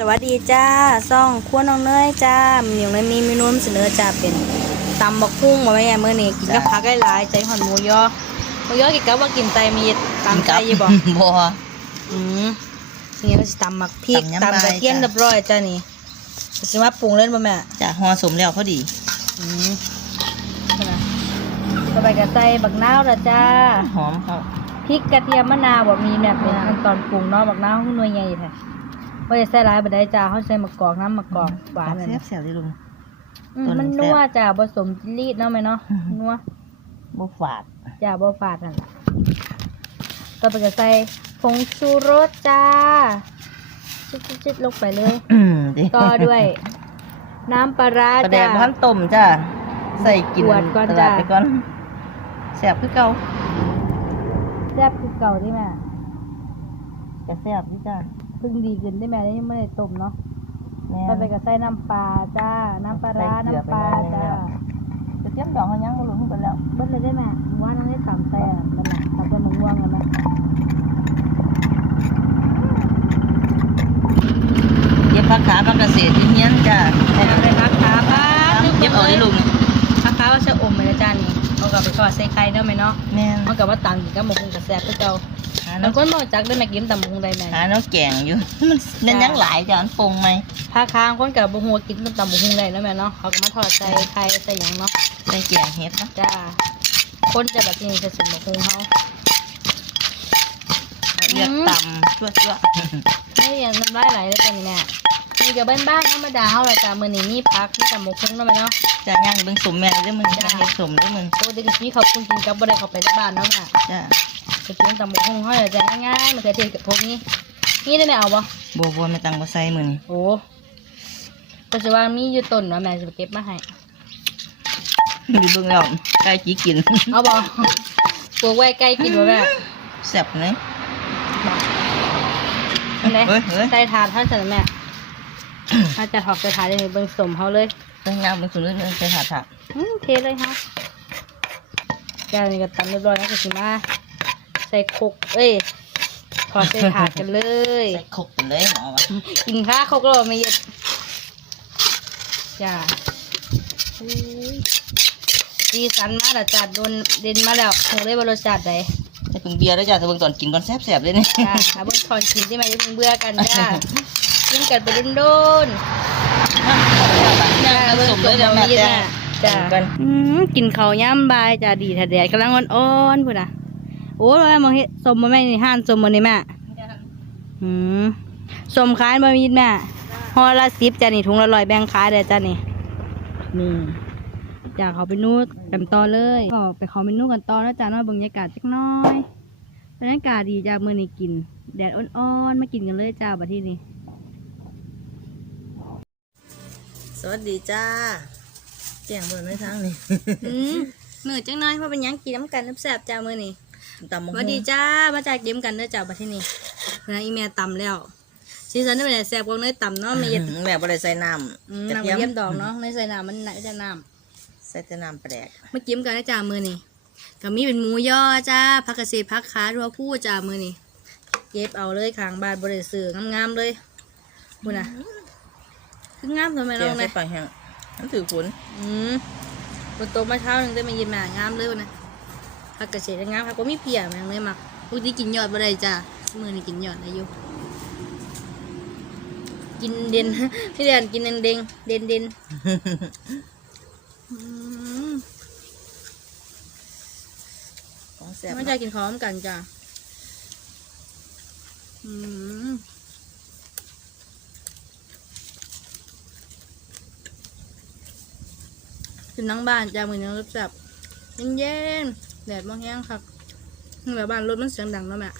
สวัสดีจ้าซ่องครัวน้องเนยจ้ามีอย่างไรมีเมนูนำเสนอจ้าเป็นตำบักพุ่งมาไว้ไงมื้อนี้กินกับผักหลายๆใจหอนหมูยอหมูยอกินกับว่ากินไตมีตำใจอยู่บ่บ่อืมนี่ก็สิตำหมักพริกตำยำตำกระเทียมใบจ้ะเรียบร้อยจ้านี่สิว่าปรุงเล่นบ่แม่จ้ะห่อสมแล้วพอดีอืมนี่นะก็ไปกับใส่บักนาวละจ้าหอมเขาพริกกระเทียมมะนาวบ่มีแบบเป็นขั้นตอนปรุงเนาะบักนาวหุ้นหน่วยใหญ่แท้ บ่ได้ใส่หลายบ่ได้จ้าเฮาใส่มะกอกน้ำมะกอกหวานนั่นแซ่น่ะบแซ่บๆเลยลุง อืมตัวนั้มันนนัวแซ่บจ้าผสมจิลีดเนาะไหมเนาะอืมนัว บ่ฝาดจ้าบ่ฝาดนั่นล่ะต่อไปก็ใส่ผงชูรสจ้าจิ๊ดๆๆลงไปเลย อืมดิก็ด้วย น้ำปลาร้าปลาแดจ้า กพันต้มจ้ะใส่กินขวดก่อนตจ้ะลาดไปก่อนแซ่บคือเก่าแซ่บคือเก่าที่แม่จะแซ่บนี่จ้ะ เพิ่งดีขึ้นได้แม่ได้ไม่ได้ต้มเนาะแม่ต่อไปก็ใส่น้ำปลาจ้า น้ำปลาร้าใส่เกลือน้ำปลาไปหน่อยหนึ่งจ้าแล้วกระเทียมดองเขายังบ่ลงไปแล้วเบิ้ลเลยได้แม่ว่าน้องได้สามใส่อะมันน่ะทำเป็นมะม่วงกันไหมเย็บผักขาผักเกษตรที่เฮียนจ้ะเอาไปพักขาป้าเย็บเอาได้ลุงพักขาว่าจะอมไปนะจ้านี่เอากลับไปทอดใส่ไข่ได้ไหมเนาะแม่นเอากลับว่าตามกินกับหมูหุงกับแซ่บก็เจ้า หาบางน้ำคนบอกจักได้แม่กินตำหมูหุงได้แม่หาน้ำแกงอยู่ มันนั่นยังหลายจ้ะมันปรุงไหมพักขาบางคนกับบุหัวกินตำหมูหุงได้แล้วแม่เนาะเขาก็มาทอดใส่ไข่ใส่หยังเนาะใส่แกงเฮ็ดนะจ้าคนจะแบบนี้จะสิหมูหุงเขาเลือกตำชั่วๆไม่อย่างน้ำลายไหลเลยจ้ะนี่แม่นี่ก็บ้านๆธรรมดาเขาแหละจ้ามื้อนี้มีพักมีตำหมูหุงเนาะแม่เนาะจ้ะย่างเบิ่งสมแม่เด้อมึงย่างเฮ็ดสมเด้อมึงปกติก็สิขอบคุณกินกับบ่ได้เข้าไปในบ้านเนาะแม่จ้ะ ไปกินตำหมูหุงเขาแหละจ้ะง่ายๆมันก็เทศกับพวกนี้ นี่ได้แม่เอาบ่บัวบัวไม่ตังบ่ใส่มื้อนี้โอ้ก็จะว่ามีอยู่ต้นว่าแม่จะไปเก็บมาให้อยู่เบิ่งแล้วไก่จีกิน เอาบ่ปลูกไว้ใกล้กินบ่แม่แซ่บเลยอันไหนเฮ้ยเฮ้ยใส่ถาดท่านเสร็จแม่ถ้าจะถอกใส่ถาดจะเห็นเบิ่งสมเขาเลยเบิ่งน้ำเบิ่งสุดเลยใส่ถาดถาดอืมเทเลยฮะจานนี้ก็ตำเรียบร้อยแล้วก็สิมา ใส่ครกเอ้ยถอดใส่ถาดกันเลย ใส่ครกกันเลยหมอวะกินข้าวครกแล้วไม่เย็ดจ้าอุ้ยสีสันมาแล้วจัดโดนเด่นมาแล้วคงได้บรสชาติใดใส่ถุงเบียร์แล้วจ้ะถ้าเบิ่งตอนกินก่อนแซ่บๆเลยนี่จ้าหาเบิ่งถอนกินที่มาจะเพิ่งเบื่อกันจ้ากินกันไปโดนๆย่างเบิ่งสมเลยเดี๋ยวแม่จ้ะจ้ากันอืมกินข้าวย่ำบายจ้าดีถ้าแดดกำลังอ่อนๆพุ่นน่ะ โอ้ยแม่มองเฮ็ดสมบ่แม่นี่ห้านสมบ่นี่แม่อืมสมขายบ่มีแม่ห่อละสิบจ้านี่ถุงละร้อยแบ่งขายได้จ้านี่นี่จ้าเขาไปนูดกันต่อเลยก็ไปเขาไปนูดกันต่อแล้วจ้าเนาะเบิ่งบรรยากาศจักหน้อยบรรยากาศดีจ้ามื้อนี้กิน แดดอ่อนๆมากินกันเลยจ้าบัดทีนี้สวัสดีจ้าแจ้งเบิ่งในทางนี่อืมมื้อจังน้อยเพราะเป็นหยังกินน้ำกันแซ่บๆจ้ามื้อนี้ ตำบักสหุ่งวัสดีจ้า มาจากเกมกันเด้อจ้าบัดที่นี่นะอีเมลตำแล้วซีซันได้เป็นแซ่บกว่าเนื้อตำเนาะไม่เย็ดแม่บ่ได้ใส่น้อืมำกระน้ำกเทีระยมเทียมดอกเนาะในใส่น้ำมันไหนจะน้ใส่แต่น้ำแปลกำมากิมกันนะจ้ามือนี่ก็มีเป็นหมูย่อจ้าผักกระเฉดผักขาทั่วผู้จ้ามือนี่เก็บเอาเลยข้างบ้านบริสุทธิ์งามๆเลยบุญนะคืองามทำไมแกลงงใส่เลยปลาแห้งมันถือผลอืมบนโต๊ะมาเช้าหนึ่งได้มายินมางามเลยบุญนะ ผักกระเฉดงามผักก็มีเพียแมงเลยมักพวกนี้กินยอดบ่ได้จ้ามือนี่กินยอดได้อยู่กินเด่นพี่เด่นกินเด่นเด่นเด่นเด่นอืมของแซ่บไม่ใช่กินข้าวพร้อมกันจ้ะอืมกินนั่งบ้านจ้ามือนี้รสจับเย็นเย็นๆ แดดมองแห้งครับเหลือบ้านรถมันเสียงดังแล้วแม่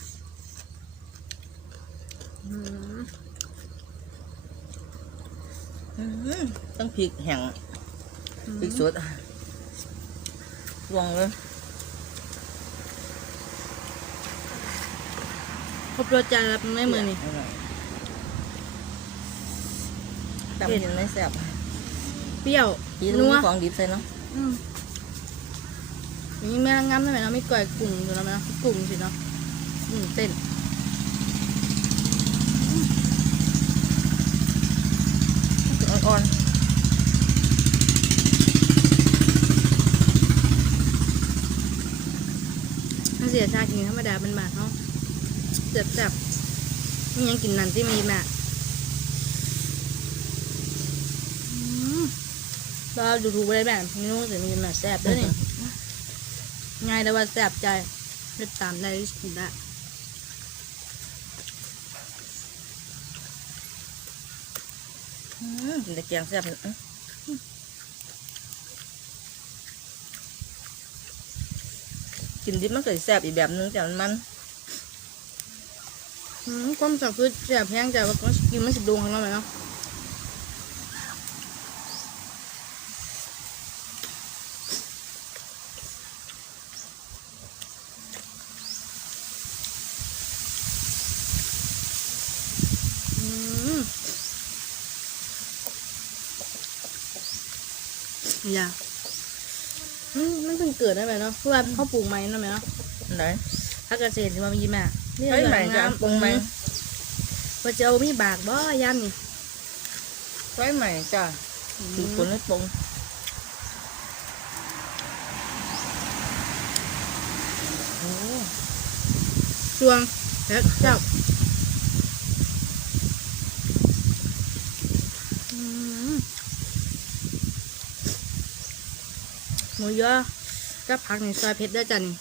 อืมอื้อหือต้องพริกแห้งพริกสดลวงเลยครบรสจานรับไม่มือนี่ตำเห็นไหมแซ่บเปรี้ยวกีนันุ่วของดิบใส่เนาะอืมอย่าง นี่แม่ลังงำได้ไหมเนาะมีกล่อยกลุ่มอยู่แล้วไหมเนาะกุ้งสิเนาะกุ้เต้นอ่อนถ้าเสียชาจริงธรรมดาเป็นบาทเนาะแซบๆนี่ยังกินนันที่มีแม่เราดูถูกไปเลยแบบนี่นู้นจะมีแม่แซ่บด้วยนี่ ง่ายแต่ว่าแสบใจเลือดตามได้กินได้อืมกินแต่แกงแซ่บอื้อกินดิบมันก็สิแซ่บอีกแบบนึงแต่มันมันอืมความสับคือแสบแห้งใจว่าก็กินมันสิโดงข้างนอกไหมเนาะ อย่าอืมมันเพิ่งเกิดได้ไหมเนาะเพราะว่าเขาปลูกไม้เนาะไหมเนาะไหนถ้าเกษตรสิมามีแม่นี่ไอ้ใหม่เหลืจะองามปรุงไหมว่าจะเอามีบากบ่ย่ำนี่ไฟใหม่จ้ะคือคนให้ปรุงโอ้จวงแล้วเจ้า หมูเยอะกับผักในซอยเพชรด้วยจ้ะนี่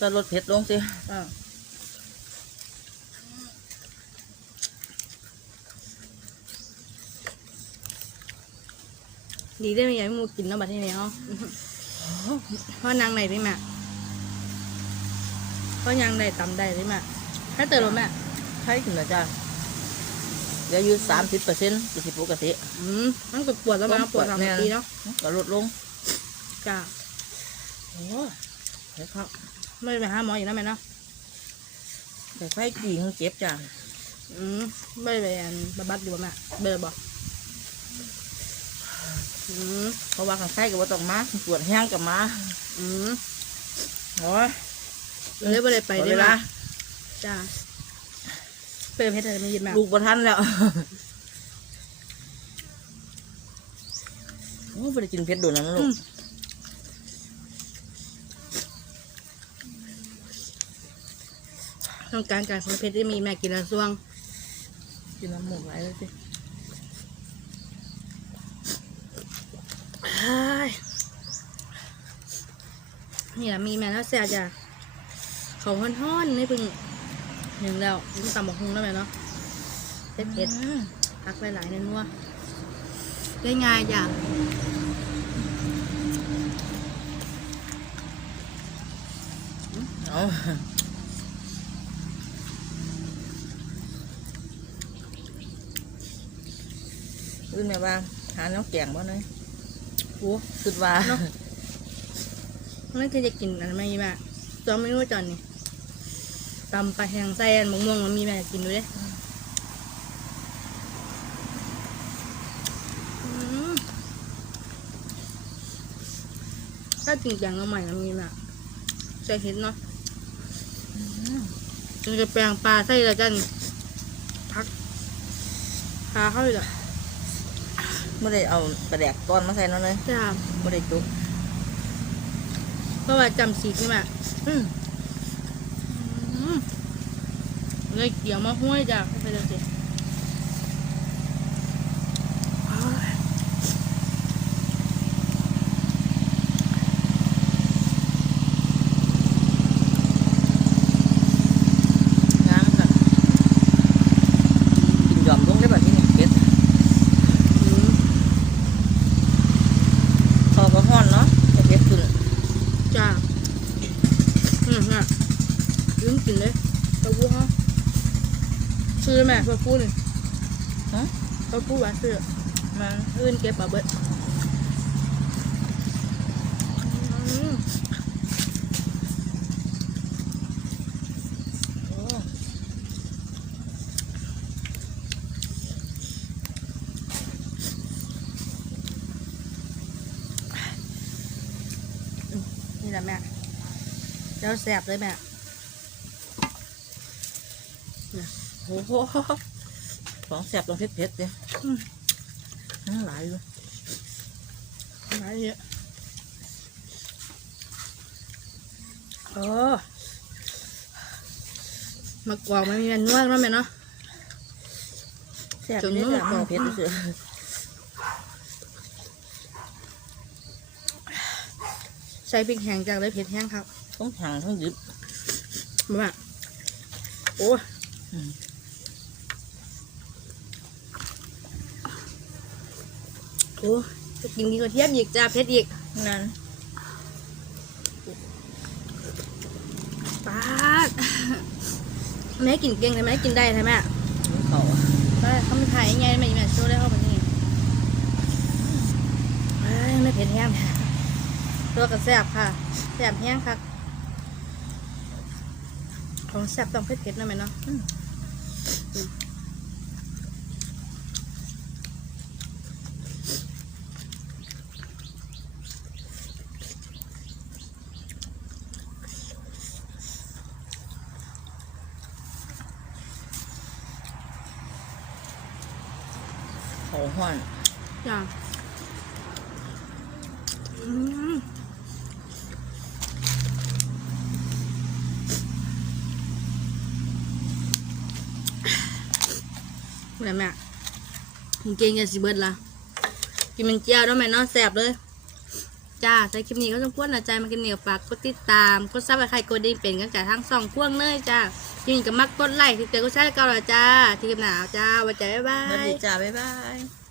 จะลดเผ็ดลงสิอ่าดีได้ไหมยายมูกินแล้วบัดที่นี่เนาะเพราะนางไหนได้แม่เพราะยังได้ตำได้ได้แม่ให้เติมรถแม่ใช่ถึงนะจ้ะ เดี๋ยวอยู่สามสิบเปอร์เซ็นต์สิปกติอืมมันก็ปวดแล้วมาปวดสามปีเนาะก็ลดลงจ้าโอ้เดี๋ยวครับไม่ได้ไปหาหมออยู่แล้วแม่เนาะแต่ไฟกี่ของเจ็บจ้ะอืมไม่ได้ไปอันบำบัดอยู่บ่แม่เบอร์บอกอืมเพราะว่าข้างใต้ก็ว่าต้องมาปวดแห้งกับมาอืมโอ้ยเลยไม่ได้ไปหมดได้เวไหมลาจ้า เปิดเพชรเลยไม่ยินแม่ลูกประทันแล้วโอ้ไม่ได้กินเผ็ดโดนแล้วนะลูกต้องการการของเพชรที่มีแม่กินละส่วง กินน้ำหมูกไหลเลยสิอ้ายนี่แหละมีแม่แล้วแซ่บจ้ะเขาห้อนๆนี่เพิ่ง หนึ่งแล้วนี่ตำบักฮุงแล้วแม่เนาะเผ็ดเผ็ดอืมๆพักหลายๆในนัวได้ง่ายจ้ะเอาขึ้นแม่บ้างหาน้ำแกงบ่เนยโอ้คิดว่าเนาะนั่นคือจะกินอันนั้นไหมแม่ตัวไม่รู้จอนนี่ ตำปลาแห้งใส่อันมะม่วงมันมีแม่กินดูเด้อืมถ้าจริงจังก็ใหม่มันมีแม่ใส่เห็ดเนาะจึงจะแปลงปลาใส่ละจันพักปลาเข้าเลยจ้ะไม่ได้เอาปลาแดกก้อนมาใส่เนั่นเลยจ้าไม่ได้จุกเพราะว่าจำสีใช่ไหมอืม อืม เลยเกี่ยวมาห้วยจ้ะเข้าไปเลยสิอ้ายงามค่ะกินยอมลงได้แบบนี้นี่เผ็ดอืมพอก็ห้อนเนาะแต่เผ็ดขึ้นจ้าอืมน่ะลืมกินเลยปลาบูฮะ ซื้อแม่ปลาบูนี่ฮะปลาบูหวานซื้อมันอื่นเก็บปลาเบิดอืมโอ้นี่แหละแม่เจ้าแสบเลยแม่ โหของแซ่บตรงเผ็ดๆเลยอืมนั่งหลายอยู่ไหนเยอะโอ้มากวางมันมีมันนวดแล้วไหมเนาะแซ่บจนนี่นุ่มจ้ะมองเพชรเสือใส่พริกแห้งจากเลยเผ็ดแห้งครับ ต้องแข็งทั้งดิบมาแบบโอ้ย อืม โอ้ยจะกินดีกว่าเทียมอีกจ้าเผ็ดอีกนั่นปาดแม่กินเก่งเลยแม่กินได้ใช่ไหมเขาอะได้เขาไม่ถ่ายยังไงแม่แม่ช่วยได้เข้ามานี่เอ้ยไม่เผ็ดแห้งตัวกระแซบค่ะแซบแห้งค่ะ ของแซบต้องเผ็ดๆนะแม่เนาะ เขาห้อนจ้าอืมแม่แม่กินเก่งอย่าสิเบิดละกินมันเจียวด้วยแม่เนาะแสบเลย จ้าใส่คลิปนี้ก็ต้องควรนะใจมากินเหนียวฝากกดติดตามกดซับสไครต์กดดิ่งเป็นกันจากทั้งสองพวงเลยจ้า ที่นี่ก็มักกดไลค์ที่เจอก็ใช่เก่าละจ้า ที่กับหนาวจ้าไว้ใจบ๊ายบาสวัสย ดีจ้าบ๊ายบาย